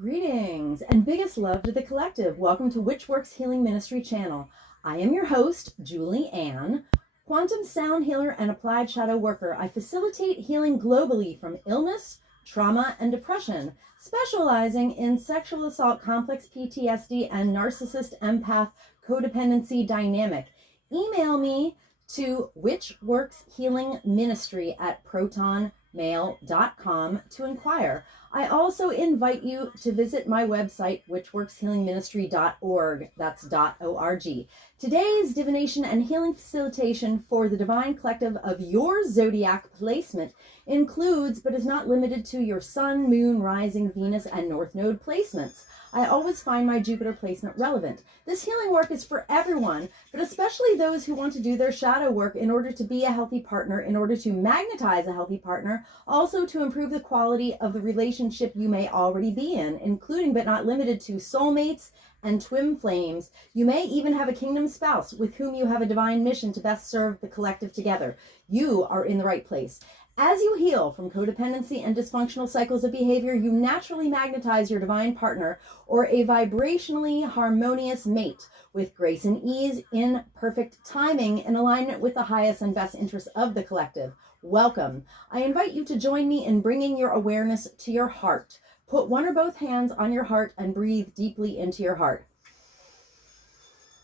Greetings and biggest love to the collective. Welcome to Which Works Healing Ministry channel. I am your host, Julie Ann, quantum sound healer and applied shadow worker. I facilitate healing globally from illness, trauma, and depression, specializing in sexual assault, complex PTSD, and narcissist empath codependency dynamic. Email me to whichworkshealingministry@protonmail.com to inquire. I also invite you to visit my website, whichworkshealingministry.org. That's .org. Today's divination and healing facilitation for the divine collective of your zodiac placement includes, but is not limited to, your sun, moon, rising, Venus, and north node placements. I always find my Jupiter placement relevant. This healing work is for everyone, but especially those who want to do their shadow work in order to be a healthy partner, in order to magnetize a healthy partner, also to improve the quality of the relationship you may already be in, including but not limited to soulmates and twin flames. You may even have a kingdom spouse with whom you have a divine mission to best serve the collective together. You are in the right place. As you heal from codependency and dysfunctional cycles of behavior, you naturally magnetize your divine partner or a vibrationally harmonious mate with grace and ease, in perfect timing, in alignment with the highest and best interests of the collective. Welcome. I invite you to join me in bringing your awareness to your heart. Put one or both hands on your heart and breathe deeply into your heart.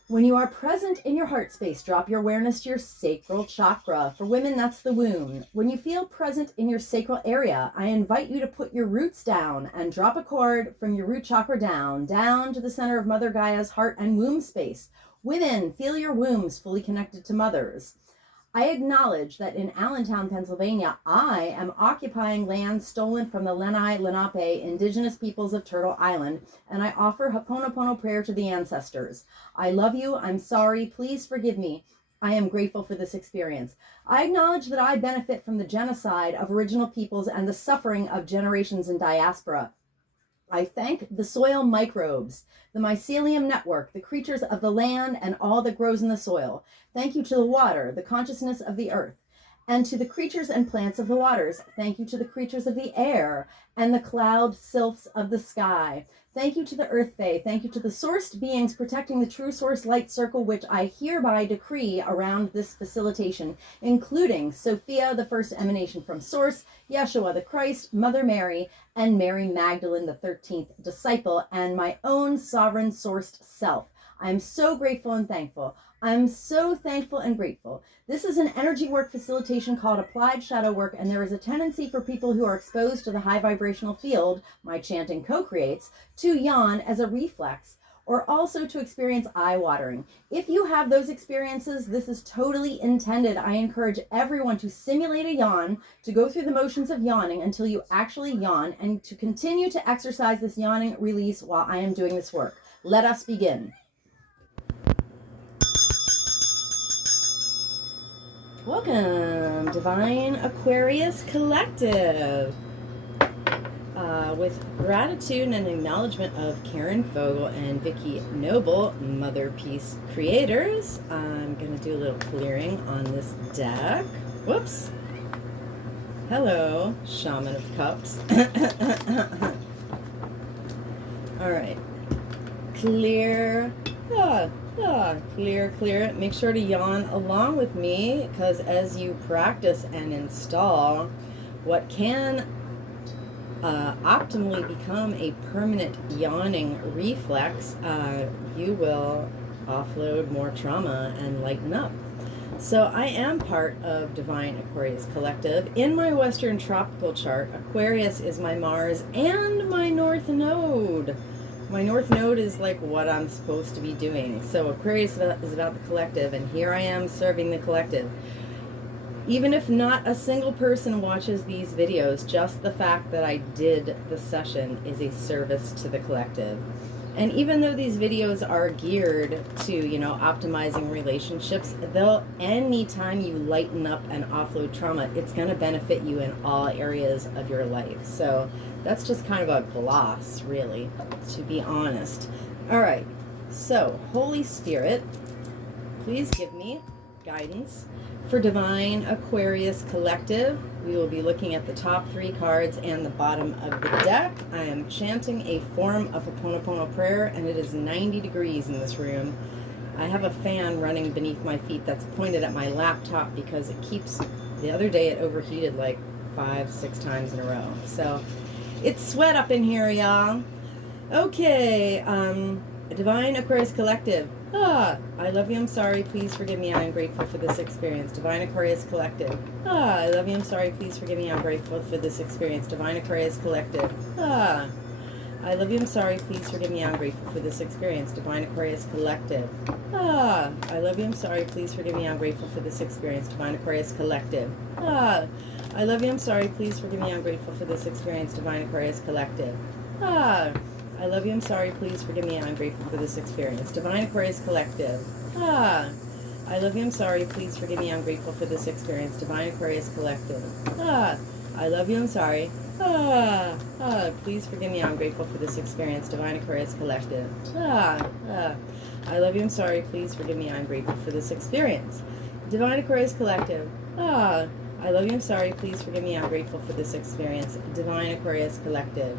When you are present in your heart space, drop your awareness to your sacral chakra. For women, that's the womb. When you feel present in your sacral area, I invite you to put your roots down and drop a cord from your root chakra down to the center of Mother Gaia's heart and womb space. Women, feel your wombs fully connected to mothers. I acknowledge that in Allentown, Pennsylvania, I am occupying land stolen from the Lenni Lenape indigenous peoples of Turtle Island, and I offer Ho'oponopono prayer to the ancestors. I love you. I'm sorry. Please forgive me. I am grateful for this experience. I acknowledge that I benefit from the genocide of original peoples and the suffering of generations in diaspora. I thank the soil microbes, the mycelium network, the creatures of the land, and all that grows in the soil. Thank you to the water, the consciousness of the earth, and to the creatures and plants of the waters. Thank you to the creatures of the air and the cloud sylphs of the sky. Thank you to the earth fae. Thank you to the sourced beings protecting the true source light circle, which I hereby decree around this facilitation, including Sophia, the first emanation from source, Yeshua the Christ, Mother Mary, and Mary Magdalene, the 13th disciple, and my own sovereign sourced self. I'm so grateful and thankful. I'm so thankful and grateful. This is an energy work facilitation called applied shadow work, and there is a tendency for people who are exposed to the high vibrational field my chanting co-creates to yawn as a reflex, or also to experience eye watering. If you have those experiences, this is totally intended. I encourage everyone to simulate a yawn, to go through the motions of yawning until you actually yawn, and to continue to exercise this yawning release while I am doing this work. Let us begin. Welcome, Divine Aquarius Collective. With gratitude and acknowledgement of Karen Fogel and Vicki Noble, Mother Peace Creators, I'm going to do a little clearing on this deck. Whoops. Hello, Shaman of Cups. All right. Clear. Clear. Make sure to yawn along with me, because as you practice and install what can optimally become a permanent yawning reflex, you will offload more trauma and lighten up. So I am part of Divine Aquarius Collective. In my Western tropical chart, Aquarius is my Mars and my North Node. My North Node is like what I'm supposed to be doing. So Aquarius is about the collective, and here I am serving the collective. Even if not a single person watches these videos, just the fact that I did the session is a service to the collective. And even though these videos are geared to, optimizing relationships, anytime you lighten up and offload trauma, it's going to benefit you in all areas of your life. So that's just kind of a gloss, really, to be honest. All right. So, Holy Spirit, please give me guidance for Divine Aquarius Collective. We will be looking at the top 3 cards and the bottom of the deck. I am chanting a form of Ho'oponopono prayer, and it is 90 degrees in this room. I have a fan running beneath my feet that's pointed at my laptop because it keeps, the other day it overheated like 5-6 times in a row. So it's sweat up in here, y'all. Okay, Divine Aquarius Collective. I love you, I'm sorry, please forgive me, I am grateful for this experience. Divine Aquarius Collective. I love you, I'm sorry, please forgive me, I'm grateful for this experience. Divine Aquarius Collective. I love you, I'm sorry, please forgive me, I'm grateful for this experience. Divine Aquarius Collective. I love you, I'm sorry, please forgive me, I'm grateful for this experience. Divine Aquarius Collective. I love you, I'm sorry, please forgive me, I'm grateful for this experience. Divine Aquarius Collective. I love you, I'm sorry, please forgive me, I'm grateful for this experience. Divine Aquarius Collective. I love you, I'm sorry, please forgive me, I'm grateful for this experience. Divine Aquarius Collective. I love you, I'm sorry. Please forgive me, I'm grateful for this experience. Divine Aquarius Collective. I love you, I'm sorry, please forgive me, I'm grateful for this experience. Divine Aquarius Collective. I love you, I'm sorry, please forgive me, I'm grateful for this experience. Divine Aquarius Collective.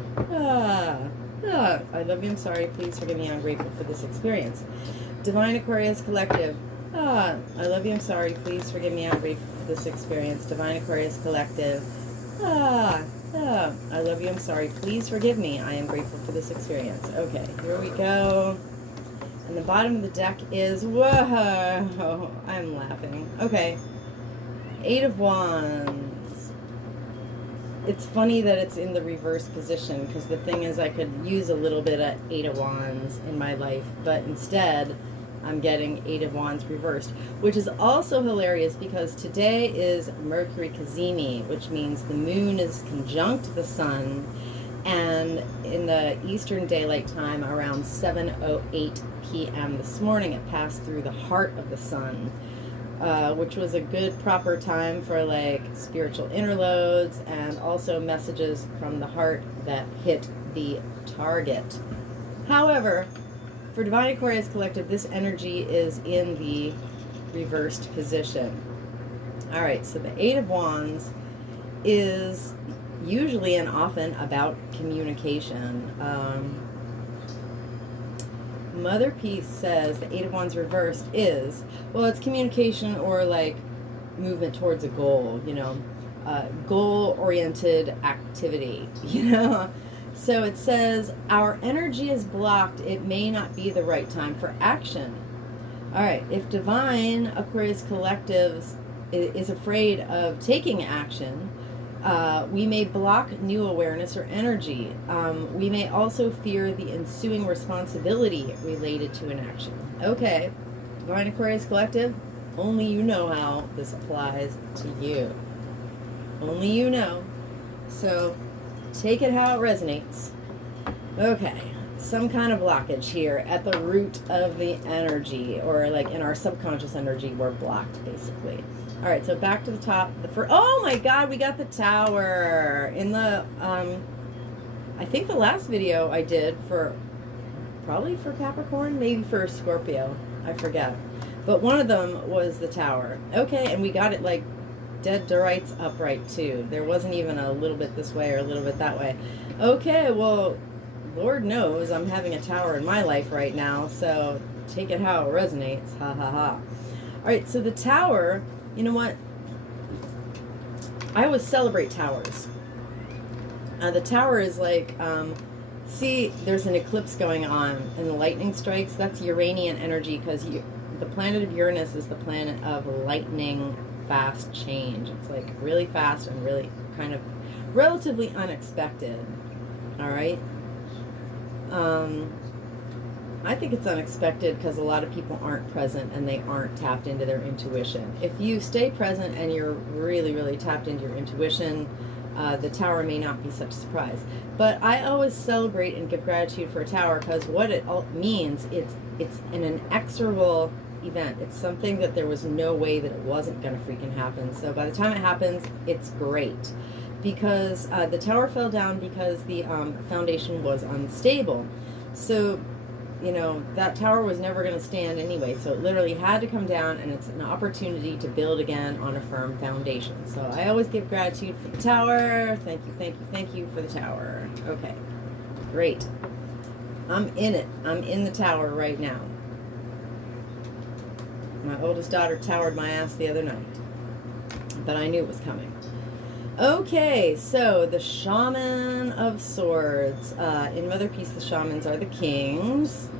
I love you, I'm sorry, please forgive me, I'm grateful for this experience. Divine Aquarius Collective. I love you, I'm sorry, please forgive me, I'm grateful for this experience. Divine Aquarius Collective. I love you, I'm sorry, please forgive me, I am grateful for this experience. Okay, here we go. And the bottom of the deck is, whoa, I'm laughing. Okay, 8 of Wands. It's funny that it's in the reverse position, because the thing is I could use a little bit of 8 of Wands in my life, but instead I'm getting 8 of Wands reversed, which is also hilarious because today is Mercury Cazimi, which means the moon is conjunct the sun, and in the Eastern Daylight Time around 7:08 p.m. this morning it passed through the heart of the sun, which was a good proper time for like spiritual interloads and also messages from the heart that hit the target. However, for Divine Aquarius Collective, this energy is in the reversed position. All right, so the 8 of Wands is usually and often about communication. Mother Peace says the 8 of Wands reversed is, well, it's communication or like movement towards a goal, you know, goal-oriented activity, you know. So it says, our energy is blocked. It may not be the right time for action. All right, if Divine Aquarius Collectives is afraid of taking action, we may block new awareness or energy. We may also fear the ensuing responsibility related to an action. Okay, Divine Aquarius Collective, only you know how this applies to you. Only you know. So take it how it resonates. Okay, some kind of blockage here at the root of the energy, or like in our subconscious energy, we're blocked basically. All right, so back to the top. Oh my God, we got the Tower in the. I think the last video I did probably for Capricorn, maybe for Scorpio, I forget, but one of them was the Tower. Okay, and we got it like dead to rights upright too. There wasn't even a little bit this way or a little bit that way. Okay, well, Lord knows I'm having a Tower in my life right now, so take it how it resonates. Ha ha ha. All right, so the Tower, you know what? I always celebrate towers. The Tower is like, see, there's an eclipse going on and the lightning strikes. That's Uranian energy, because the planet of Uranus is the planet of lightning fast change. It's like really fast and really kind of relatively unexpected. All right. I think it's unexpected because a lot of people aren't present and they aren't tapped into their intuition. If you stay present and you're really, really tapped into your intuition, the Tower may not be such a surprise. But I always celebrate and give gratitude for a Tower, because what it all means, it's an inexorable event. It's something that there was no way that it wasn't going to freaking happen. So by the time it happens, it's great, because the Tower fell down because the foundation was unstable. So you know, that tower was never going to stand anyway. So it literally had to come down, and it's an opportunity to build again on a firm foundation. So I always give gratitude for the tower. Thank you, thank you, thank you for the tower. Okay, great. I'm in it. I'm in the tower right now. My oldest daughter towered my ass the other night, but I knew it was coming. Okay, so the Shaman of Swords. In Mother Peace, the shamans are the kings.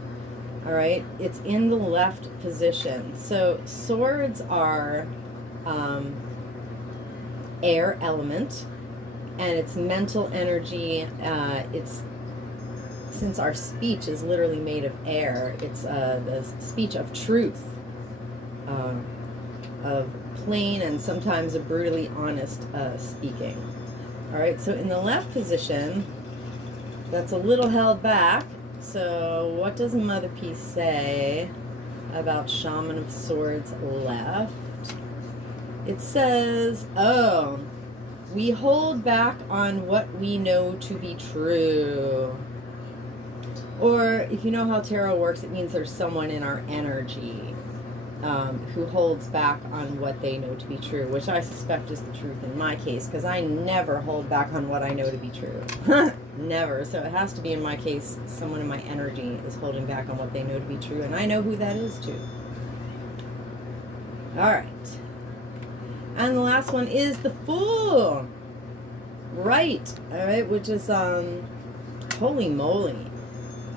All right, it's in the left position. So swords are air element, and it's mental energy. It's, since our speech is literally made of air, it's the speech of truth, of plain and sometimes a brutally honest speaking. All right, so in the left position, that's a little held back. So what does Mother Peace say about Shaman of Swords left? It says, oh, we hold back on what we know to be true. Or if you know how tarot works, it means there's someone in our energy who holds back on what they know to be true, which I suspect is the truth in my case, because I never hold back on what I know to be true. Never. So it has to be, in my case, someone in my energy is holding back on what they know to be true, and I know who that is too. All right. And the last one is the Fool. Right. All right, which is, holy moly.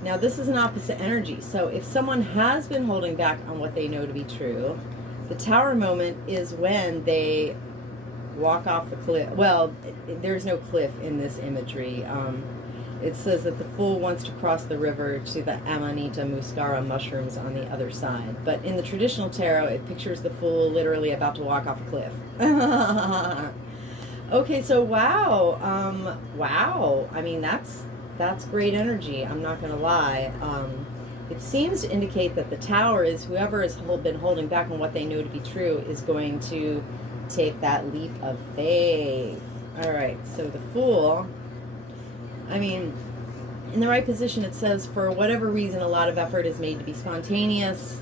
Now, this is an opposite energy. So if someone has been holding back on what they know to be true, the Tower moment is when they walk off the cliff. Well, there's no cliff in this imagery. It says that the Fool wants to cross the river to the Amanita muscara mushrooms on the other side. But in the traditional tarot, it pictures the Fool literally about to walk off a cliff. Okay, so wow. Wow. I mean, that's great energy, I'm not going to lie. It seems to indicate that the Tower is whoever has been holding back on what they know to be true is going to take that leap of faith. All right, so the Fool, I mean, in the right position, it says, for whatever reason, a lot of effort is made to be spontaneous,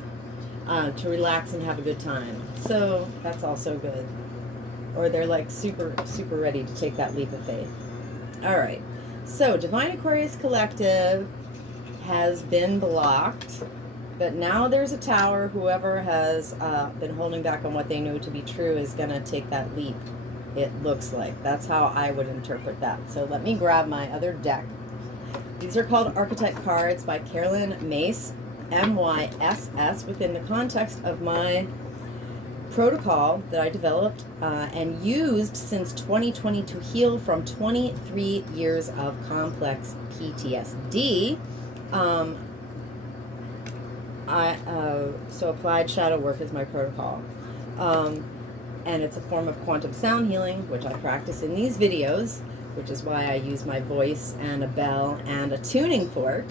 to relax and have a good time. So that's also good. Or they're like super, super ready to take that leap of faith. All right. So, Divine Aquarius Collective has been blocked, but now there's a Tower. Whoever has been holding back on what they know to be true is going to take that leap, it looks like. That's how I would interpret that. So let me grab my other deck. These are called archetype cards by Carolyn Mace, M-Y-S-S, within the context of my protocol that I developed and used since 2020 to heal from 23 years of complex PTSD. So applied shadow work is my protocol. And it's a form of quantum sound healing, which I practice in these videos, which is why I use my voice and a bell and a tuning fork.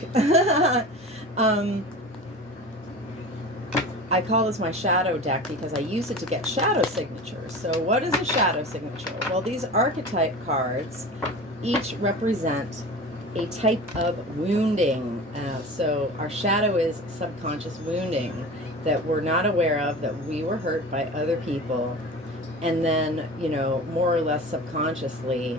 I call this my shadow deck because I use it to get shadow signatures. So what is a shadow signature? Well, these archetype cards each represent a type of wounding. So our shadow is subconscious wounding that we're not aware of, that we were hurt by other people. And then, you know, more or less subconsciously,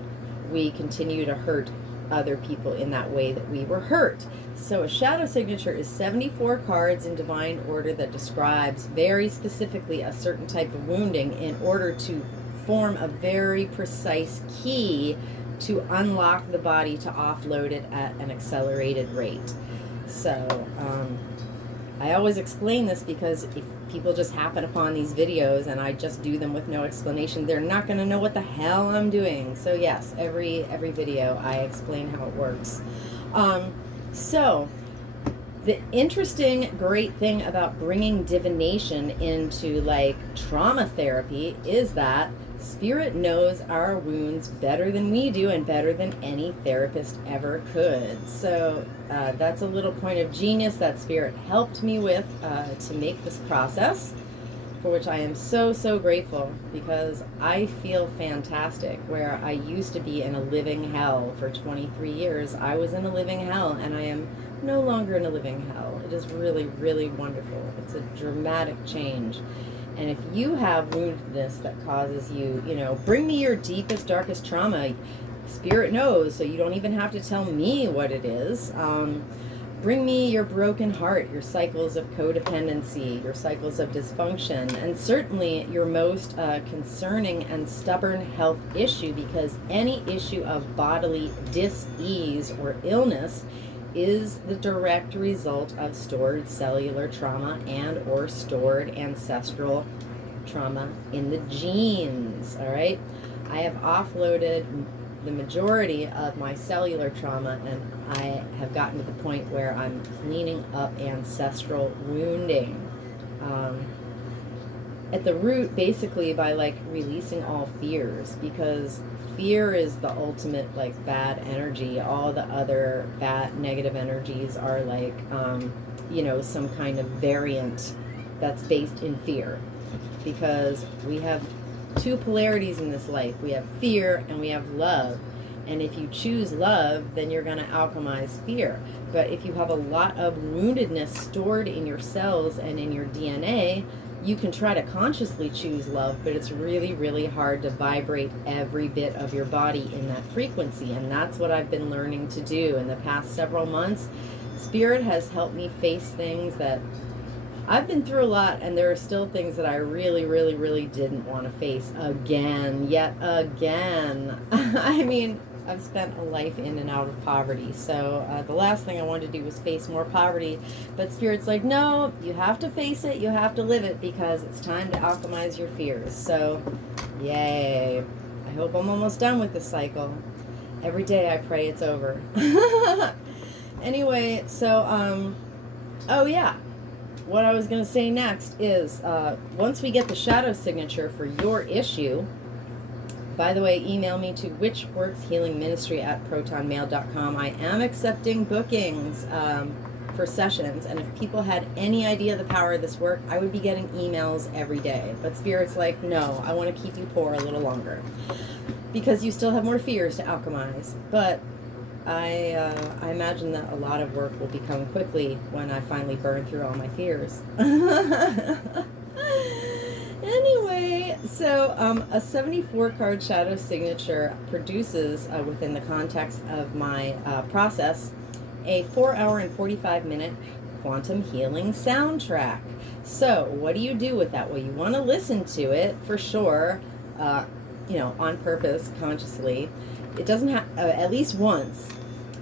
we continue to hurt other people in that way that we were hurt. So a shadow signature is 74 cards in divine order that describes very specifically a certain type of wounding in order to form a very precise key to unlock the body to offload it at an accelerated rate. So I always explain this because if people just happen upon these videos and I just do them with no explanation, they're not going to know what the hell I'm doing. So yes, every video I explain how it works. So the interesting, great thing about bringing divination into like trauma therapy is that Spirit knows our wounds better than we do and better than any therapist ever could. So that's a little point of genius that Spirit helped me with to make this process for which I am so, so grateful, because I feel fantastic. Where I used to be in a living hell for 23 years, I was in a living hell, and I am no longer in a living hell. It is really, really wonderful. It's a dramatic change. And if you have woundedness that causes you, bring me your deepest, darkest trauma. Spirit knows, so you don't even have to tell me what it is. Bring me your broken heart, your cycles of codependency, your cycles of dysfunction, and certainly your most concerning and stubborn health issue, because any issue of bodily dis-ease or illness is the direct result of stored cellular trauma and or stored ancestral trauma in the genes. All right, I have offloaded the majority of my cellular trauma, and I have gotten to the point where I'm cleaning up ancestral wounding at the root, basically by releasing all fears, because fear is the ultimate bad energy. All the other bad negative energies are some kind of variant that's based in fear, because we have two polarities in this life. We have fear and we have love. And if you choose love, then you're going to alchemize fear. But if you have a lot of woundedness stored in your cells and in your DNA, you can try to consciously choose love, but it's really, really hard to vibrate every bit of your body in that frequency. And that's what I've been learning to do in the past several months. Spirit has helped me face things that I've been through a lot, and there are still things that I really, really, really didn't want to face yet again. I mean, I've spent a life in and out of poverty, so the last thing I wanted to do was face more poverty, but Spirit's like, no, you have to face it, you have to live it, because it's time to alchemize your fears. So, yay. I hope I'm almost done with this cycle. Every day I pray it's over. Anyway, so, oh yeah. What I was going to say next is, once we get the shadow signature for your issue, by the way, email me to witchworkshealingministry@protonmail.com. I am accepting bookings for sessions, and if people had any idea of the power of this work, I would be getting emails every day. But Spirit's like, no, I want to keep you poor a little longer, because you still have more fears to alchemize. But I imagine that a lot of work will become quickly when I finally burn through all my fears. Anyway, so a 74-card shadow signature produces, within the context of my process, a 4-hour and 45-minute quantum healing soundtrack. So what do you do with that? Well, you want to listen to it for sure, on purpose, consciously. It doesn't have, at least once.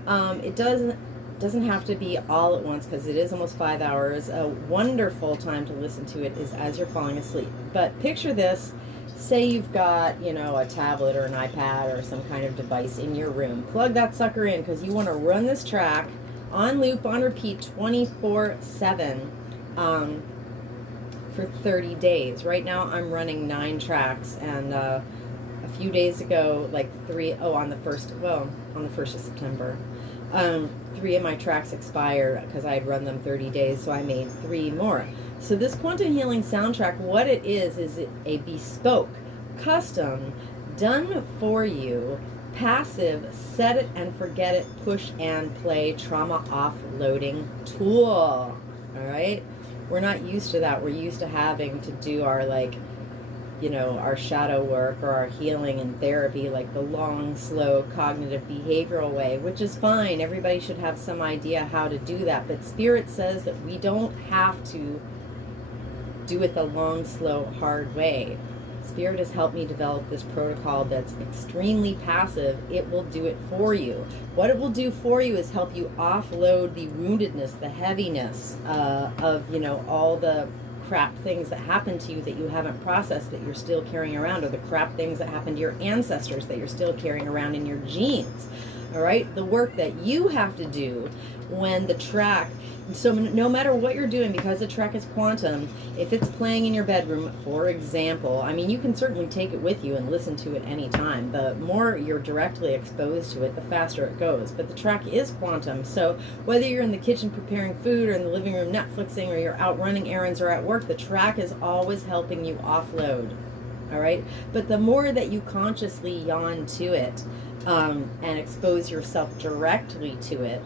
It doesn't have to be all at once, because it is almost 5 hours. A wonderful time to listen to it is as you're falling asleep. But picture this. Say you've got, a tablet or an iPad or some kind of device in your room. Plug that sucker in, because you want to run this track on loop, on repeat, 24/7 for 30 days. Right now I'm running 9 tracks, and a few days ago, on the 1st of September, 3 of my tracks expired because I had run them 30 days, so I made 3 more. So this quantum healing soundtrack, what it is a bespoke, custom, done for you, passive, set it and forget it, push and play trauma offloading tool. All right? We're not used to that. We're used to having to do our our shadow work or our healing and therapy, the long, slow, cognitive, behavioral way, which is fine. Everybody should have some idea how to do that. But Spirit says that we don't have to do it the long, slow, hard way. Spirit has helped me develop this protocol that's extremely passive. It will do it for you. What it will do for you is help you offload the woundedness, the heaviness of, all the crap things that happen to you that you haven't processed, that you're still carrying around, or the crap things that happened to your ancestors that you're still carrying around in your genes. All right, the work that you have to do when the track, so no matter what you're doing, because the track is quantum, if it's playing in your bedroom, for example, I mean, you can certainly take it with you and listen to it anytime. The more you're directly exposed to it, the faster it goes. But the track is quantum, so whether you're in the kitchen preparing food or in the living room Netflixing or you're out running errands or at work, the track is always helping you offload. All right, but the more that you consciously yawn to it, and expose yourself directly to it,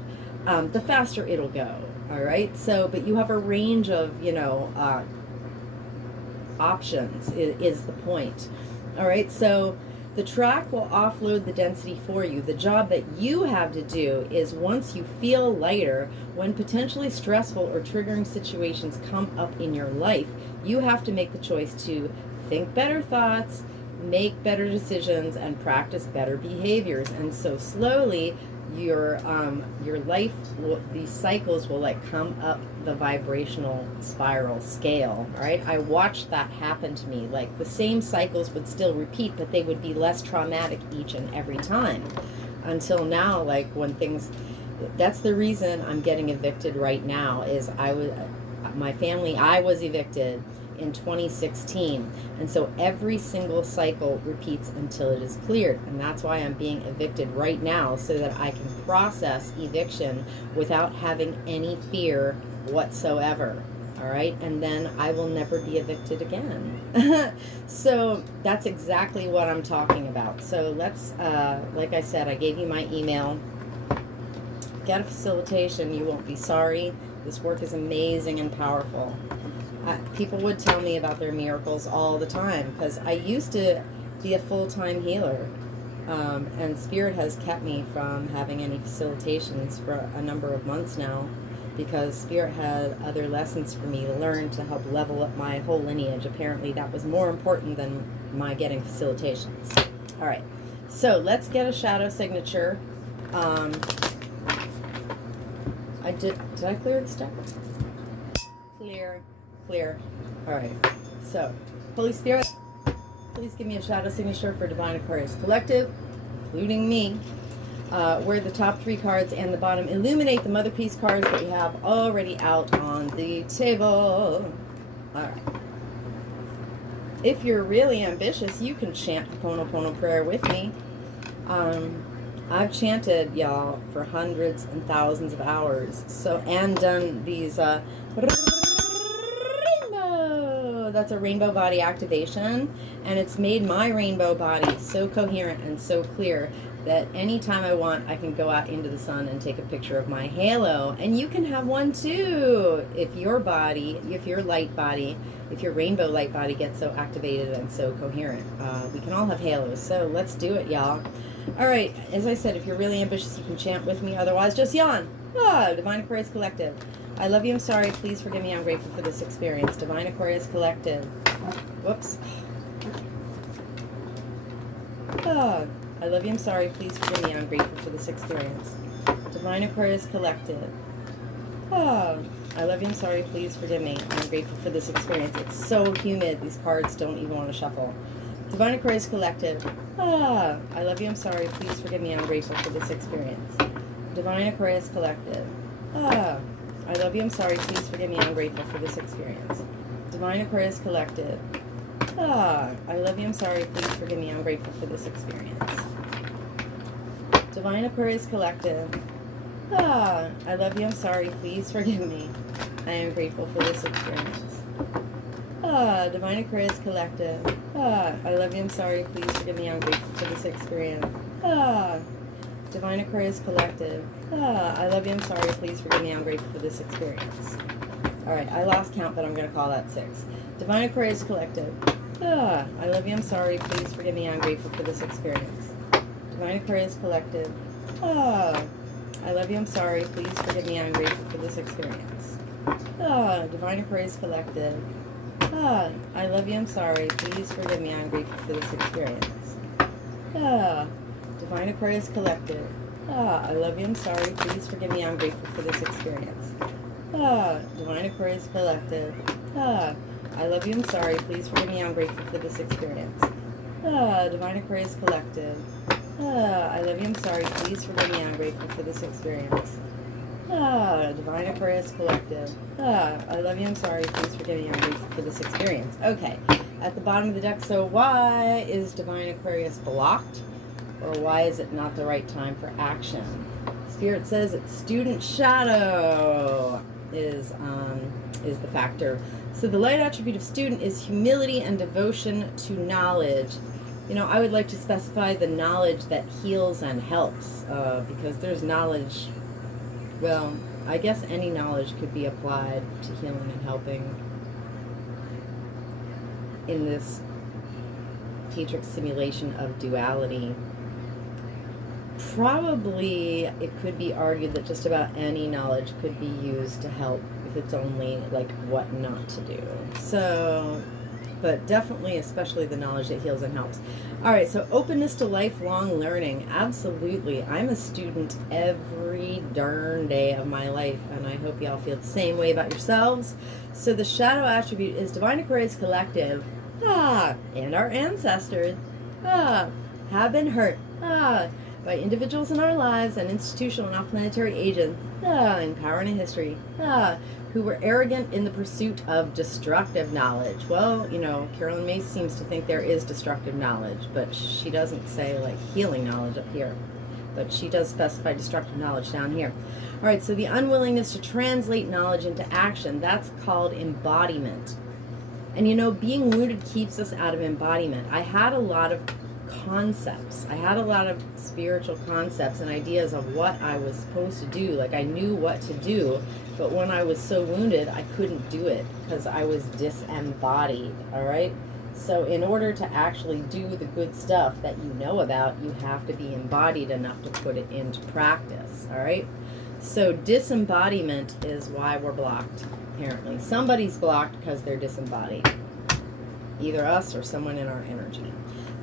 the faster it'll go. All right. So, but you have a range of, options is the point. All right. So the track will offload the density for you. The job that you have to do is, once you feel lighter, when potentially stressful or triggering situations come up in your life, you have to make the choice to think better thoughts, make better decisions, and practice better behaviors. And so slowly your life these cycles will like come up the vibrational spiral scale. All right, I watched that happen to me. Like, the same cycles would still repeat, but they would be less traumatic each and every time, until now, like, when things, that's the reason I'm getting evicted right now. Is I was evicted in 2016, and so every single cycle repeats until it is cleared, and that's why I'm being evicted right now, so that I can process eviction without having any fear whatsoever. All right, and then I will never be evicted again. So that's exactly what I'm talking about. So let's, like I said, I gave you my email. Get a facilitation, you won't be sorry. This work is amazing and powerful. People would tell me about their miracles all the time, because I used to be a full-time healer, and Spirit has kept me from having any facilitations for a number of months now, because Spirit had other lessons for me to learn to help level up my whole lineage. Apparently that was more important than my getting facilitations. All right, so let's get a shadow signature. Did I clear the stuff? Clear. All right. So, Holy Spirit, please give me a shadow signature for Divine Aquarius Collective, including me, where the top 3 cards and the bottom illuminate the mother piece cards that we have already out on the table. All right. If you're really ambitious, you can chant the Ho'oponopono prayer with me. I've chanted, y'all, for hundreds and thousands of hours. So, and done these that's a rainbow body activation, and it's made my rainbow body so coherent and so clear that anytime I want, I can go out into the sun and take a picture of my halo. And you can have one too, if your body, if your light body, if your rainbow light body gets so activated and so coherent. We can all have halos, so let's do it, y'all. All right, as I said, if you're really ambitious, you can chant with me. Otherwise, just yawn. Divine Aquarius Collective. I love you, I'm sorry, please forgive me, I'm grateful for this experience. Divine Aquarius Collective. Whoops. I love you, I'm sorry, please forgive me, I'm grateful for this experience. Divine Aquarius Collective. I love you, I'm sorry, please forgive me, I'm grateful for this experience. It's so humid, these cards don't even want to shuffle. Divine Aquarius Collective. I love you, I'm sorry, please forgive me, I'm grateful for this experience. Divine Aquarius Collective. I love you, I'm sorry, please forgive me, I'm grateful for this experience. Divine Aquarius Collective. I love you, I'm sorry, please forgive me, I'm grateful for this experience. Divine Aquarius Collective. I love you, I'm sorry, please forgive me, I am grateful for this experience. Divine Aquarius Collective. I love you, I'm sorry, please forgive me, I'm grateful for this experience. Divine Aquarius Collective. I love you, I'm sorry, please forgive me, I'm grateful for this experience. Alright, I lost count, but I'm going to call that 6. Divine Aquarius Collective. I love you, I'm sorry, please forgive me, I'm grateful for this experience. Divine Aquarius Collective. I love you, I'm sorry, please forgive me, I'm grateful for this experience. Divine Aquarius Collective. I love you, I'm sorry, please forgive me, I'm grateful for this experience. Divine Aquarius Collective. I love you, I'm sorry, please forgive me, I'm grateful for this experience. Divine Aquarius Collective. I love you, I'm sorry, please forgive me, I'm grateful for this experience. Divine Aquarius Collective. I love you, I'm sorry, please forgive me, I'm grateful for this experience. Divine Aquarius Collective. I love you, I'm sorry, please forgive me, I'm grateful for this experience. Okay, at the bottom of the deck, so why is Divine Aquarius blocked? Or why is it not the right time for action? Spirit says it's student shadow is the factor. So the light attribute of student is humility and devotion to knowledge. You know, I would like to specify the knowledge that heals and helps, because there's knowledge, well, I guess any knowledge could be applied to healing and helping in this matrix simulation of duality. Probably it could be argued that just about any knowledge could be used to help if it's only like what not to do. So, but definitely, especially the knowledge that heals and helps. All right, so openness to lifelong learning. Absolutely. I'm a student every darn day of my life, and I hope y'all feel the same way about yourselves. So the shadow attribute is Divine Aquarius Collective, and our ancestors, have been hurt, by individuals in our lives and institutional and off-planetary agents, in power and in history, who were arrogant in the pursuit of destructive knowledge. Well, you know, Carolyn Mace seems to think there is destructive knowledge, but she doesn't say, like, healing knowledge up here. But she does specify destructive knowledge down here. All right, so the unwillingness to translate knowledge into action, that's called embodiment. And, you know, being wounded keeps us out of embodiment. I had a lot of concepts. I had a lot of spiritual concepts and ideas of what I was supposed to do. Like, I knew what to do, but when I was so wounded, I couldn't do it because I was disembodied. All right. So in order to actually do the good stuff that you know about, you have to be embodied enough to put it into practice. All right. So disembodiment is why we're blocked. Apparently somebody's blocked because they're disembodied, either us or someone in our energy.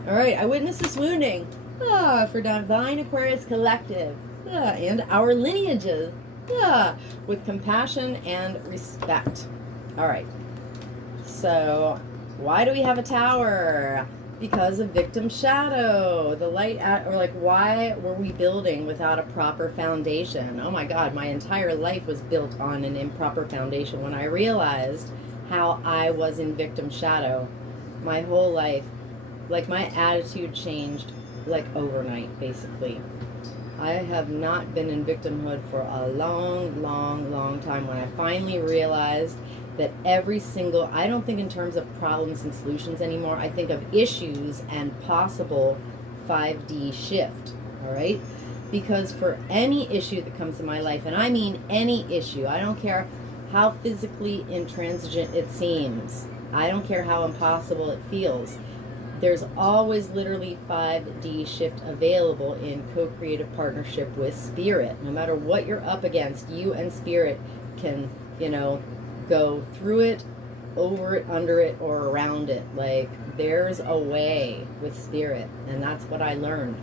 All right, I witness this wounding for Divine Aquarius Collective and our lineages with compassion and respect. All right, so why do we have a tower? Because of victim shadow. The light or like, why were we building without a proper foundation? Oh my God, my entire life was built on an improper foundation. When I realized how I was in victim shadow, my whole life, like, my attitude changed like overnight, basically. I have not been in victimhood for a long time. When I finally realized that every single, I don't think in terms of problems and solutions anymore. I think of issues and possible 5D shift, all right? Because for any issue that comes in my life, and I mean any issue, I don't care how physically intransigent it seems, I don't care how impossible it feels, there's always literally 5D shift available in co-creative partnership with Spirit. No matter what you're up against, you and Spirit can, you know, go through it, over it, under it, or around it. Like, there's a way with Spirit, and that's what I learned,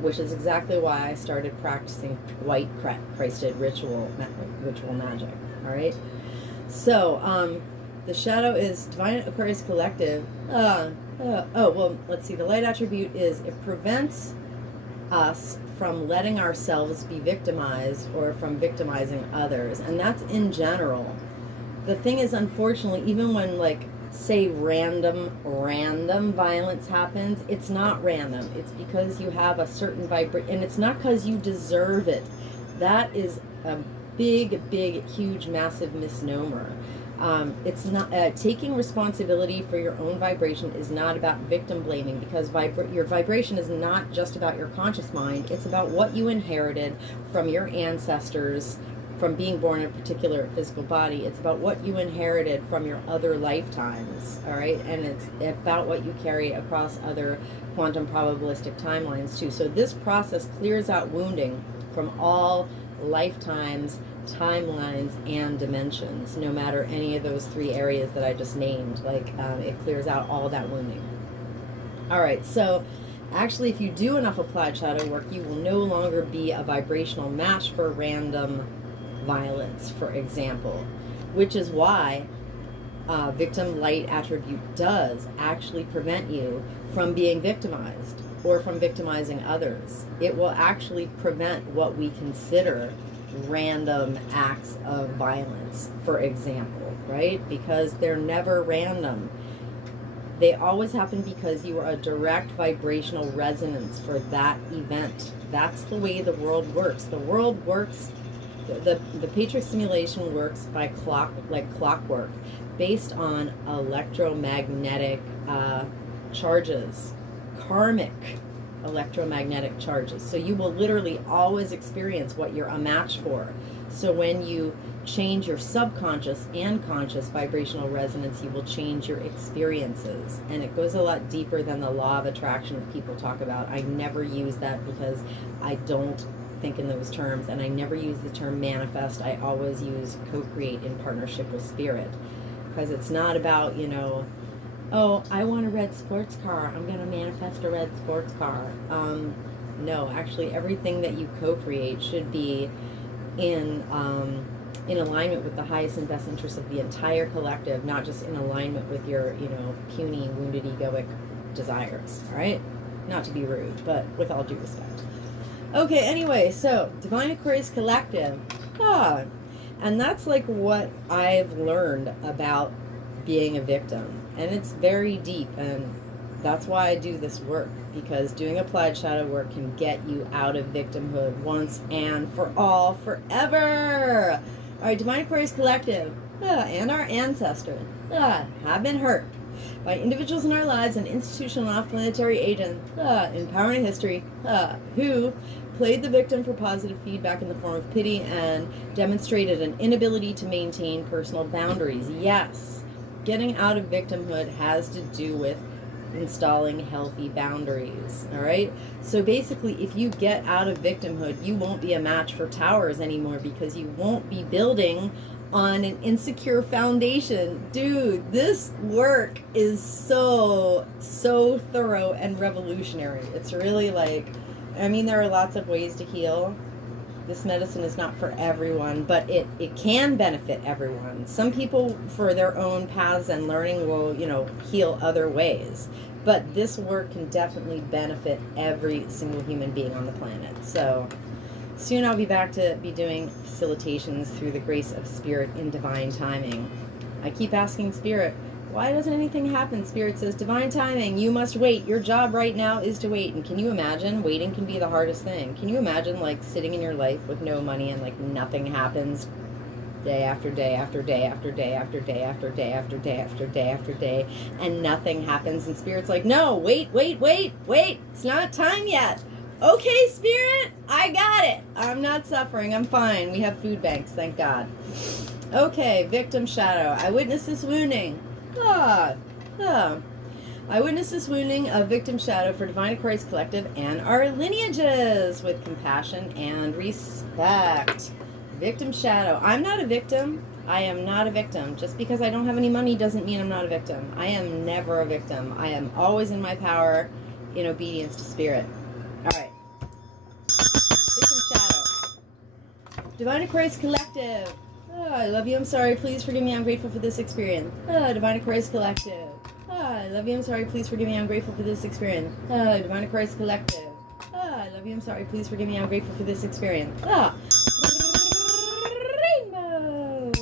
which is exactly why I started practicing white Christed ritual magic. All right, so the shadow is Divine Aquarius Collective. Well, let's see. The light attribute is it prevents us from letting ourselves be victimized or from victimizing others, and that's in general. The thing is, unfortunately, even when, like, say random violence happens, it's not random. It's because you have a certain and it's not because you deserve it. That is a big, huge, massive misnomer. It's not taking responsibility for your own vibration is not about victim blaming, because your vibration is not just about your conscious mind. It's about what you inherited from your ancestors, from being born in a particular physical body. It's about what you inherited from your other lifetimes, all right? And it's about what you carry across other quantum probabilistic timelines too. So this process clears out wounding from all lifetimes, timelines, and dimensions, no matter any of those three areas that I just named. Like, it clears out all that wounding. All right, so actually, if you do enough applied shadow work, you will no longer be a vibrational match for random violence, for example, which is why victim light attribute does actually prevent you from being victimized. or from victimizing others. It will actually prevent what we consider random acts of violence, for example, right? Because they're never random. They always happen because you are a direct vibrational resonance for that event. That's the way the world works. The world works, the Patriot simulation works by clockwork, based on electromagnetic charges, karmic electromagnetic charges. So you will literally always experience what you're a match for. So when you change your subconscious and conscious vibrational resonance, you will change your experiences. And it goes a lot deeper than the law of attraction that people talk about. I never use that because I don't think in those terms, and I never use the term manifest. I always use co-create in partnership with spirit, because it's not about, you know, oh, I want a red sports car, I'm going to manifest a red sports car. No, actually everything that you co-create should be in alignment with the highest and best interests of the entire collective, not just in alignment with your, you know, puny, wounded, egoic desires, all right? Not to be rude, but with all due respect. Okay, anyway, so Divine Aquarius Collective. And that's like what I've learned about being a victim. And it's very deep, and that's why I do this work, because doing applied shadow work can get you out of victimhood once and for all, forever. All right, Divine Aquarius Collective and our ancestors have been hurt by individuals in our lives and institutional and off-planetary agents in power and history who played the victim for positive feedback in the form of pity and demonstrated an inability to maintain personal boundaries. Yes, getting out of victimhood has to do with installing healthy boundaries, all right? So basically, if you get out of victimhood, you won't be a match for towers anymore, because you won't be building on an insecure foundation. Dude, this work is so thorough and revolutionary. It's really like, I mean, there are lots of ways to heal. This medicine is not for everyone, but it can benefit everyone. Some people, for their own paths and learning, will, you know, heal other ways. But this work can definitely benefit every single human being on the planet. So soon I'll be back to be doing facilitations through the grace of Spirit in divine timing. I keep asking Spirit, why doesn't anything happen? Spirit says, divine timing, you must wait. Your job right now is to wait. And can you imagine? Waiting can be the hardest thing. Can you imagine, like, sitting in your life with no money and, like, nothing happens day after day after day after day after day after day after day after day after day, and nothing happens, and Spirit's like, no, wait, it's not time yet. Okay, Spirit, I got it. I'm not suffering. I'm fine. We have food banks, thank God. Okay, victim shadow. I witness this wounding. I witness this wounding of victim shadow for Divine Aquarius Collective and our lineages with compassion and respect. Victim shadow. I'm not a victim. I am not a victim. Just because I don't have any money doesn't mean I'm not a victim. I am never a victim. I am always in my power in obedience to Spirit. All right. Victim shadow. Divine Aquarius Collective. I love you, I'm sorry, please forgive me, I'm grateful for this experience. Divine Aquarius Collective. I love you, I'm sorry, please forgive me, I'm grateful for this experience. Divine Aquarius Collective. I love you, I'm sorry, please forgive me, I'm grateful for this experience. Rainbows.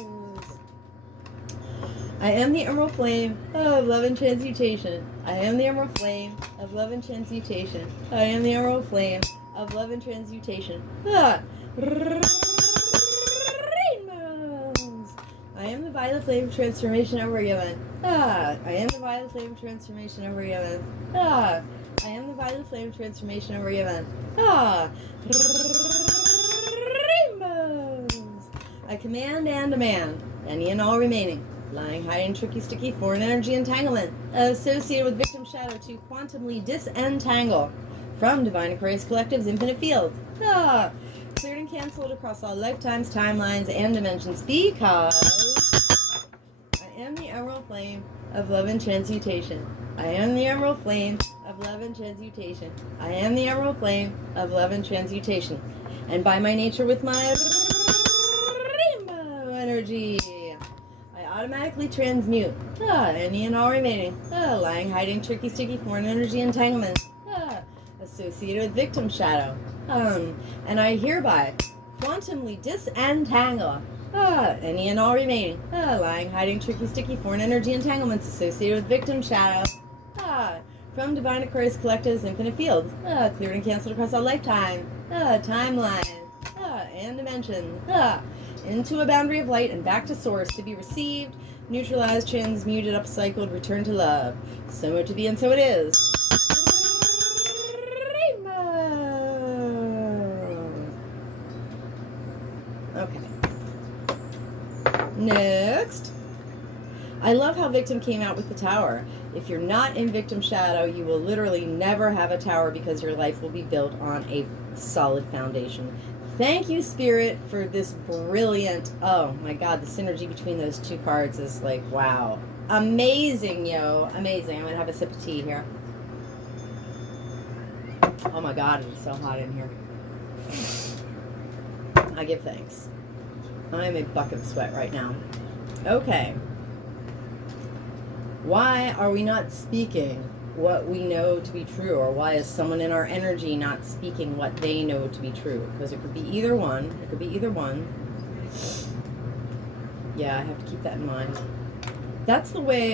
I am the emerald flame of love and transmutation. I am the emerald flame of love and transmutation. I am the emerald flame of love and transmutation. I am the violet flame of transformation over Yemen. I am the violet flame of transformation over Yemen. I am the violet flame of transformation over Yemen. Rainbows. I command and demand any and all remaining lying, hiding, tricky, sticky, foreign energy entanglement associated with victim shadow to quantumly disentangle from Divine Aquarius Collective's infinite fields. Cleared and canceled across all lifetimes, timelines, and dimensions, because I am the emerald flame of love and transmutation. I am the emerald flame of love and transmutation. I am the emerald flame of love and transmutation. And by my nature with my rainbow energy, I automatically transmute any and all remaining lying, hiding, tricky, sticky, foreign energy entanglements associated with victim shadow. And I hereby quantumly disentangle any and all remaining lying, hiding, tricky, sticky, foreign energy entanglements associated with victim shadow from Divine Aquarius Collective's infinite field, cleared and canceled across all lifetime, timeline, and dimension, into a boundary of light and back to source to be received, neutralized, transmuted, upcycled, returned to love. So to be and so it is. Okay. Next. I love how victim came out with the tower. If you're not in victim shadow, you will literally never have a tower because your life will be built on a solid foundation. Thank you, Spirit, for this brilliant, oh my God, the synergy between those two cards is like, wow. Amazing, yo. Amazing. I'm going to have a sip of tea here. Oh my God, it is so hot in here. I give thanks. I'm a bucket of sweat right now. Okay. Why are we not speaking what we know to be true? Or why is someone in our energy not speaking what they know to be true? Because it could be either one. It could be either one. Yeah, I have to keep that in mind. That's the way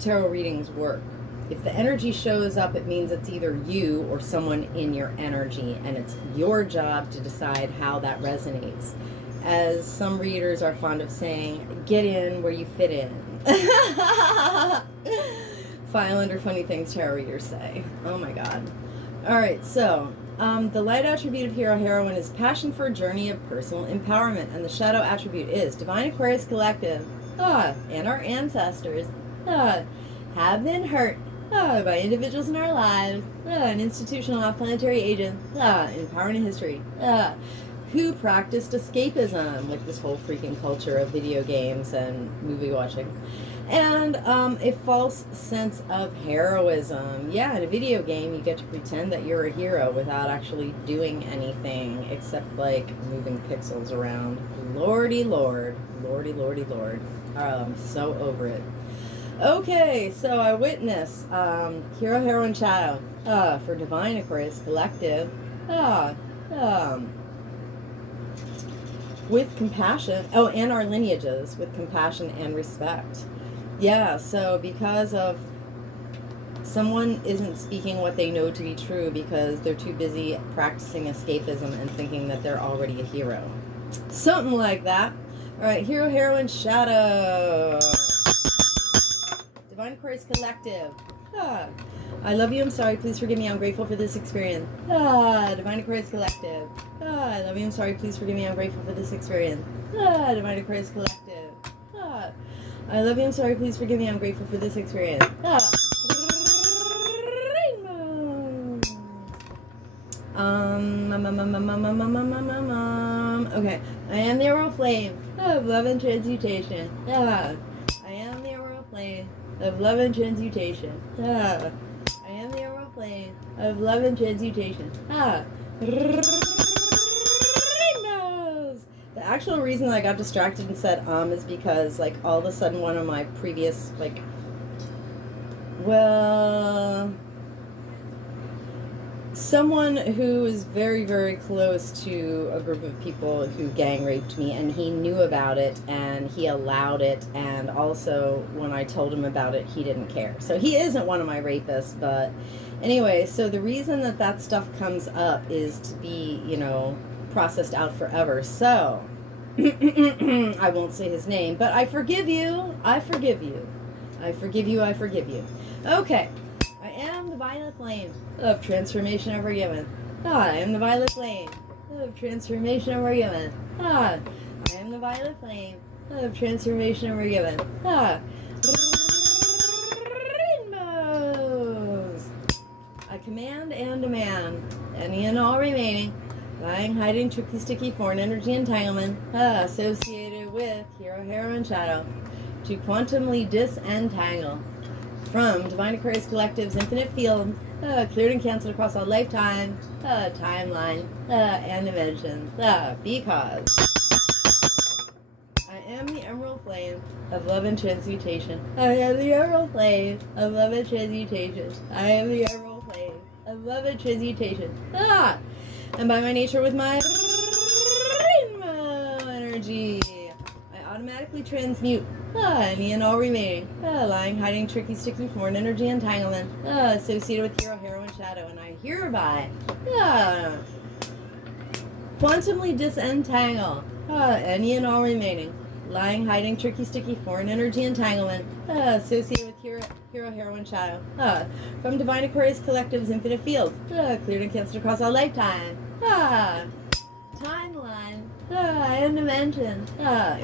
tarot readings work. If the energy shows up, it means it's either you or someone in your energy, and it's your job to decide how that resonates. As some readers are fond of saying, get in where you fit in. File under funny things tarot readers say. Oh my God. Alright, so the light attribute of hero heroine is passion for a journey of personal empowerment, and the shadow attribute is Divine Aquarius Collective and our ancestors have been hurt by individuals in our lives, and institutional off-planetary agents in power and history who practiced escapism, like this whole freaking culture of video games and movie watching, and a false sense of heroism. Yeah, in a video game, you get to pretend that you're a hero without actually doing anything except like moving pixels around. Lordy Lord, Lordy Lordy Lord. I'm so over it. Okay, so I witness hero heroine shadow for Divine Aquarius Collective. With compassion, and our lineages, with compassion and respect. Yeah, so because of someone isn't speaking what they know to be true because they're too busy practicing escapism and thinking that they're already a hero. Something like that. Alright, hero, heroine, shadow. Divine Aquarius Collective. I love you, I'm sorry, please forgive me, I'm grateful for this experience. Divine Aquarius Collective. I love you, I'm sorry, please forgive me, I'm grateful for this experience. Divine Aquarius Collective. I love you, I'm sorry, please forgive me, I'm grateful for this experience. Okay, I am the auroral flame of love and transmutation. I am the auroral flame of love and transmutation. I am the auroral flame of love and transmutation. Rainbows! The actual reason that I got distracted and said is because like all of a sudden one of my previous someone who is very, very close to a group of people who gang raped me, and he knew about it and he allowed it, and also when I told him about it he didn't care. So he isn't one of my rapists, but anyway, so the reason that that stuff comes up is to be, you know, processed out forever. So I won't say his name, but I forgive you. I forgive you. I forgive you. I forgive you. Okay. I am the violet flame of transformation ever given. I am the violet flame of transformation ever given. I am the violet flame of transformation ever given. Rainbows! I command and demand any and all remaining lying, hiding, tricky, sticky, foreign energy entanglement associated with hero, heroine, shadow to quantumly disentangle from Divine Aquarius Collective's infinite field, cleared and canceled across all lifetime, timeline, and dimensions, because I am the emerald flame of love and transmutation. I am the emerald flame of love and transmutation. I am the emerald flame I love it, transmutation. And by my nature with my rainbow energy, I automatically transmute any and all remaining lying, hiding, tricky, sticky, foreign energy entanglement associated with hero, heroine, shadow, and I hereby quantumly disentangle any and all remaining lying, hiding, tricky, sticky, foreign energy entanglement associated with hero, heroine, shadow from Divine Aquarius Collective's infinite field, cleared and canceled across all lifetime, timeline, and dimension,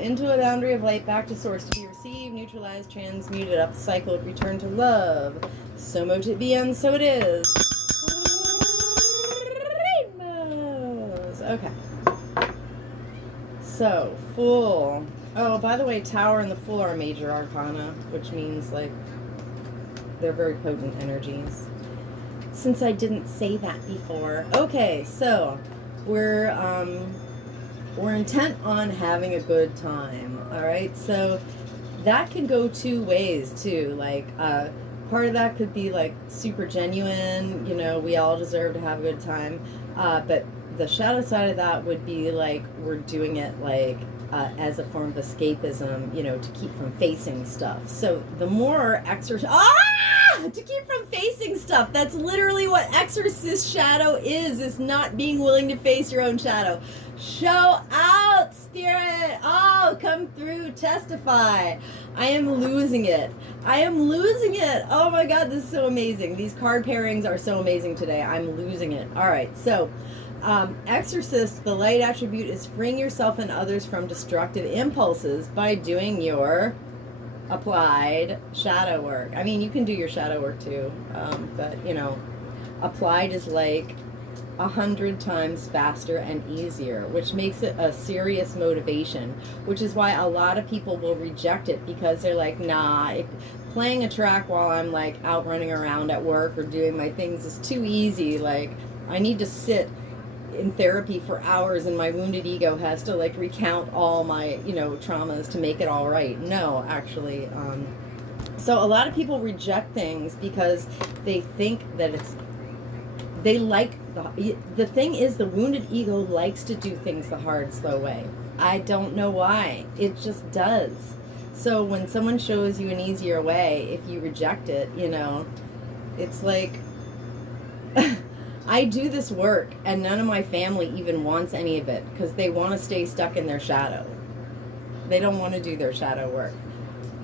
into a boundary of light back to source to be received, neutralized, transmuted, up the cycle, return to love. So mote it be, and so it is. Rainbows. Okay. So, full. Oh, by the way, Tower and the Fool are major arcana, which means, like, they're very potent energies. Since I didn't say that before. Okay, so we're intent on having a good time. All right, so that can go two ways too. Like, part of that could be like super genuine. You know, we all deserve to have a good time. But the shadow side of that would be like we're doing it like as a form of escapism, you know, to keep from facing stuff. So the more to keep from facing stuff. That's literally what exorcist shadow is not being willing to face your own shadow. Show out, spirit. Oh, come through, testify. I am losing it. I am losing it. Oh my God, this is so amazing. These card pairings are so amazing today. I'm losing it. All right, so exorcist, the light attribute is freeing yourself and others from destructive impulses by doing your applied shadow work. I mean, you can do your shadow work too, but you know, applied is like 100 times faster and easier, which makes it a serious motivation, which is why a lot of people will reject it because they're like, nah, playing a track while I'm like out running around at work or doing my things is too easy. Like, I need to sit in therapy for hours and my wounded ego has to like recount all my, you know, traumas to make it all right. No, actually. So a lot of people reject things because they think that they like, the thing is the wounded ego likes to do things the hard, slow way. I don't know why. It just does. So when someone shows you an easier way, if you reject it, you know, it's like, I do this work and none of my family even wants any of it because they want to stay stuck in their shadow. They don't want to do their shadow work.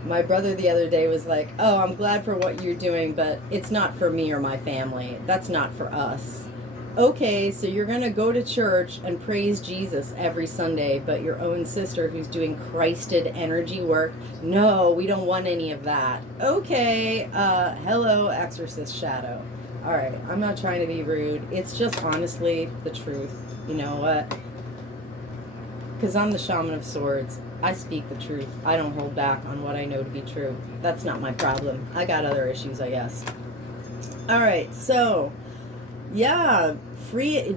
My brother the other day was like, oh, I'm glad for what you're doing, but it's not for me or my family. That's not for us. Okay, so you're going to go to church and praise Jesus every Sunday, but your own sister who's doing Christed energy work, no, we don't want any of that. Okay, hello, exorcist shadow. All right, I'm not trying to be rude. It's just honestly the truth. You know what? Because I'm the shaman of swords. I speak the truth. I don't hold back on what I know to be true. That's not my problem. I got other issues, I guess. All right, so yeah,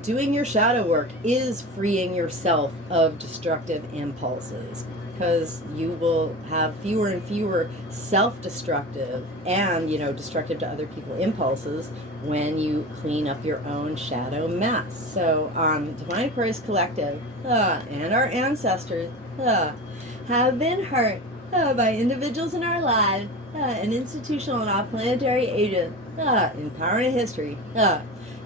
doing your shadow work is freeing yourself of destructive impulses, because you will have fewer and fewer self-destructive and, you know, destructive to other people impulses when you clean up your own shadow mess. So Divine Aquarius Collective and our ancestors have been hurt by individuals in our lives and institutional and off-planetary agents in power and history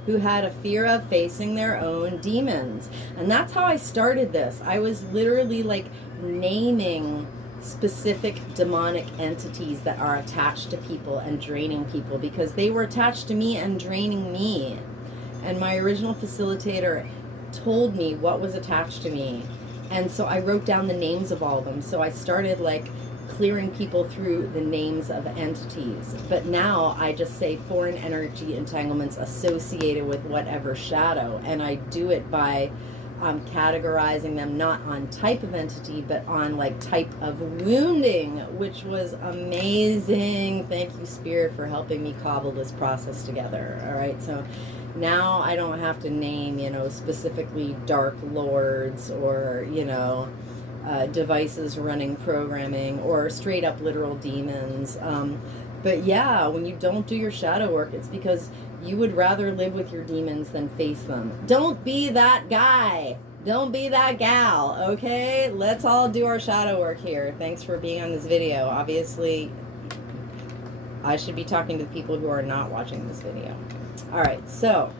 who had a fear of facing their own demons. And that's how I started this. I was literally like naming specific demonic entities that are attached to people and draining people because they were attached to me and draining me. And my original facilitator told me what was attached to me. And so I wrote down the names of all of them. So I started like clearing people through the names of entities. But now I just say foreign energy entanglements associated with whatever shadow. And I do it by categorizing them not on type of entity, but on like type of wounding, which was amazing. Thank you, Spirit, for helping me cobble this process together. All right, so now I don't have to name, you know, specifically dark lords or, you know, devices running programming or straight up literal demons. But yeah, when you don't do your shadow work, it's because You would rather live with your demons than face them. Don't be that guy. Don't be that gal, okay? Let's all do our shadow work here. Thanks for being on this video. Obviously, I should be talking to the people who are not watching this video. All right, so,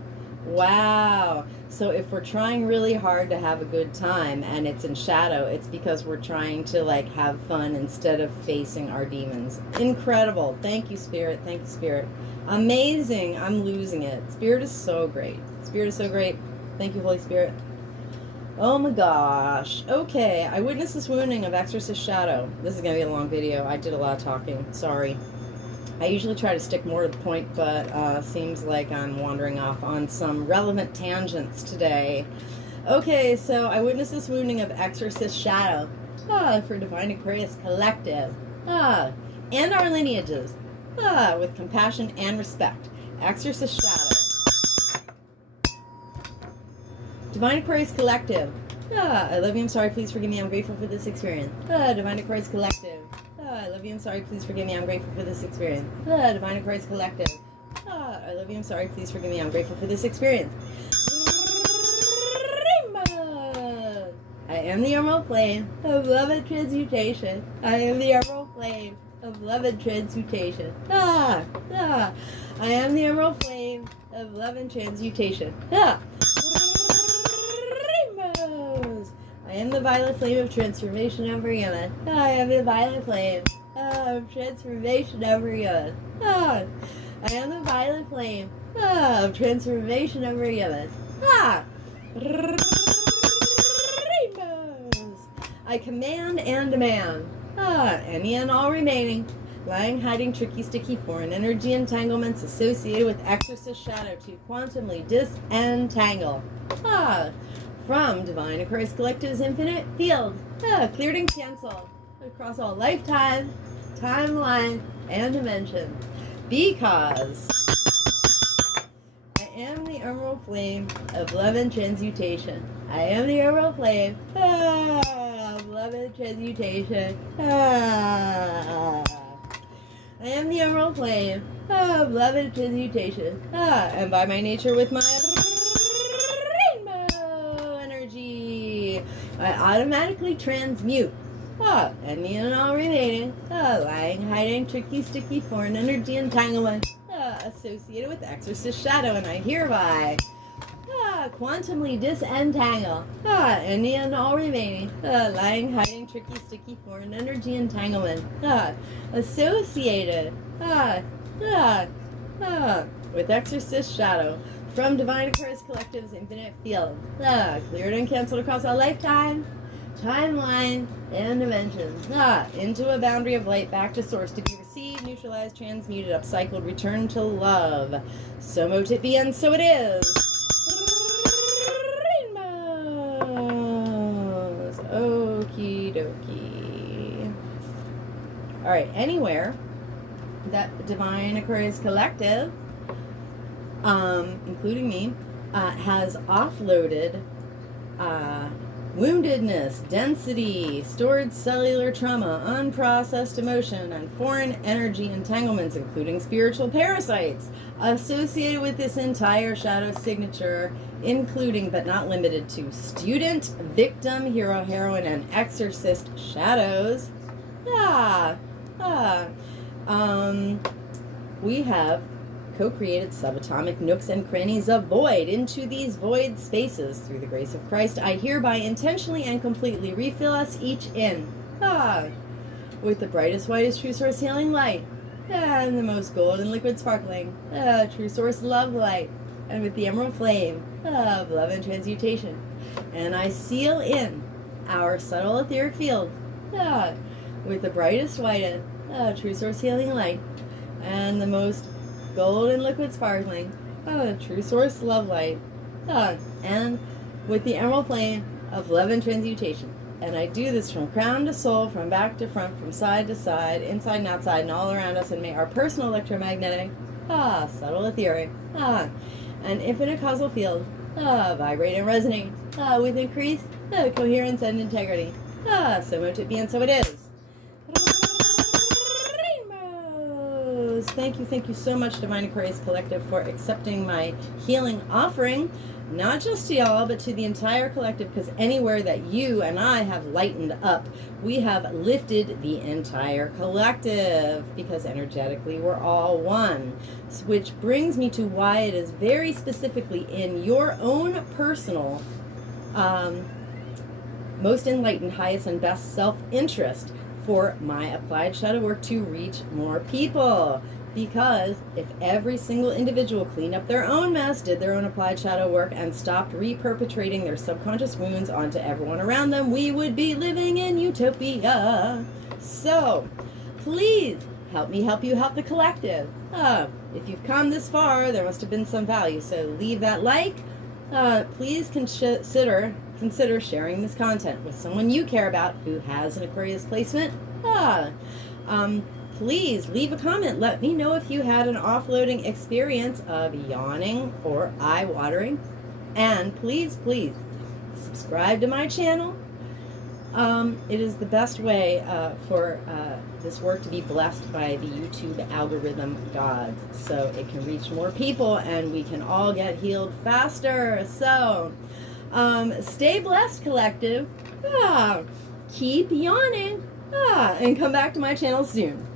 wow. So if we're trying really hard to have a good time and it's in shadow, it's because we're trying to like have fun instead of facing our demons. Incredible. Thank you, Spirit. Thank you, Spirit. Amazing. I'm losing it. Spirit is so great. Spirit is so great. Thank you, Holy Spirit. Oh my gosh. Okay, I witnessed this wounding of Exorcist Shadow. This is going to be a long video. I did a lot of talking. Sorry. I usually try to stick more to the point, but seems like I'm wandering off on some relevant tangents today. Okay, so I witnessed this wounding of Exorcist Shadow for Divine Aquarius Collective and our lineages with compassion and respect. Exorcist Shadow. Divine Aquarius Collective. I love you, I'm sorry, please forgive me, I'm grateful for this experience. Divine Aquarius Collective. I love you, I'm sorry, please forgive me, I'm grateful for this experience. Divine Aquarius Collective. I love you, I'm sorry, please forgive me, I'm grateful for this experience. I am the emerald flame of love and transmutation. I am the emerald flame of love and transmutation. I am the emerald flame of love and transmutation. I am the violet flame of transformation over Yemen. I am the violet flame of transformation over Yemen. I am the violet flame of transformation over Yemen. Rainbows. I command and demand any and all remaining lying, hiding, tricky, sticky, foreign energy entanglements associated with Exorcist Shadow to quantumly disentangle. From Divine Aquarius Collective's infinite field, cleared and canceled across all lifetime, timeline, and dimension. Because I am the emerald flame of love and transmutation. I am the emerald flame of love and transmutation. I am the emerald flame of love and transmutation. And by my nature with my I automatically transmute any and all remaining lying, hiding, tricky, sticky, foreign energy entanglement associated with Exorcist Shadow, and I hereby quantumly disentangle any and all remaining lying, hiding, tricky, sticky, foreign energy entanglement associated with Exorcist Shadow. From Divine Aquarius Collective's infinite field, cleared and canceled across a lifetime, timeline, and dimensions, into a boundary of light, back to source, to be received, neutralized, transmuted, upcycled, returned to love. So mote it be, and so it is. Rainbows. Okie dokie. Alright, anywhere that Divine Aquarius Collective including me, has offloaded woundedness, density, stored cellular trauma, unprocessed emotion, and foreign energy entanglements, including spiritual parasites, associated with this entire shadow signature, including but not limited to student, victim, hero, heroine, and exorcist shadows. We have co-created subatomic nooks and crannies of void into these void spaces. Through the grace of Christ, I hereby intentionally and completely refill us each in with the brightest, whitest true source healing light and the most golden liquid sparkling true source love light, and with the emerald flame of love and transmutation. And I seal in our subtle etheric field with the brightest, whitest true source healing light and the most golden liquid sparkling true source love light, and with the emerald flame of love and transmutation. And I do this from crown to sole, from back to front, from side to side, inside and outside, and all around us, and may our personal electromagnetic, subtle etheric, and infinite causal field vibrate and resonate with increased coherence and integrity. So mote it be, and so it is. Thank you so much, Divine Aquarius Collective, for accepting my healing offering. Not just to y'all, but to the entire collective, because anywhere that you and I have lightened up, we have lifted the entire collective, because energetically we're all one. Which brings me to why it is very specifically in your own personal, most enlightened, highest, and best self-interest for my applied shadow work to reach more people. Because if every single individual cleaned up their own mess, did their own applied shadow work, and stopped reperpetrating their subconscious wounds onto everyone around them, we would be living in utopia. So, please help me help you help the collective. If you've come this far, there must have been some value. So leave that like. Please consider sharing this content with someone you care about who has an Aquarius placement. Please leave a comment. Let me know if you had an offloading experience of yawning or eye-watering. And please subscribe to my channel. It is the best way for this work to be blessed by the YouTube algorithm gods, so it can reach more people and we can all get healed faster. So stay blessed, collective. Keep yawning. And come back to my channel soon.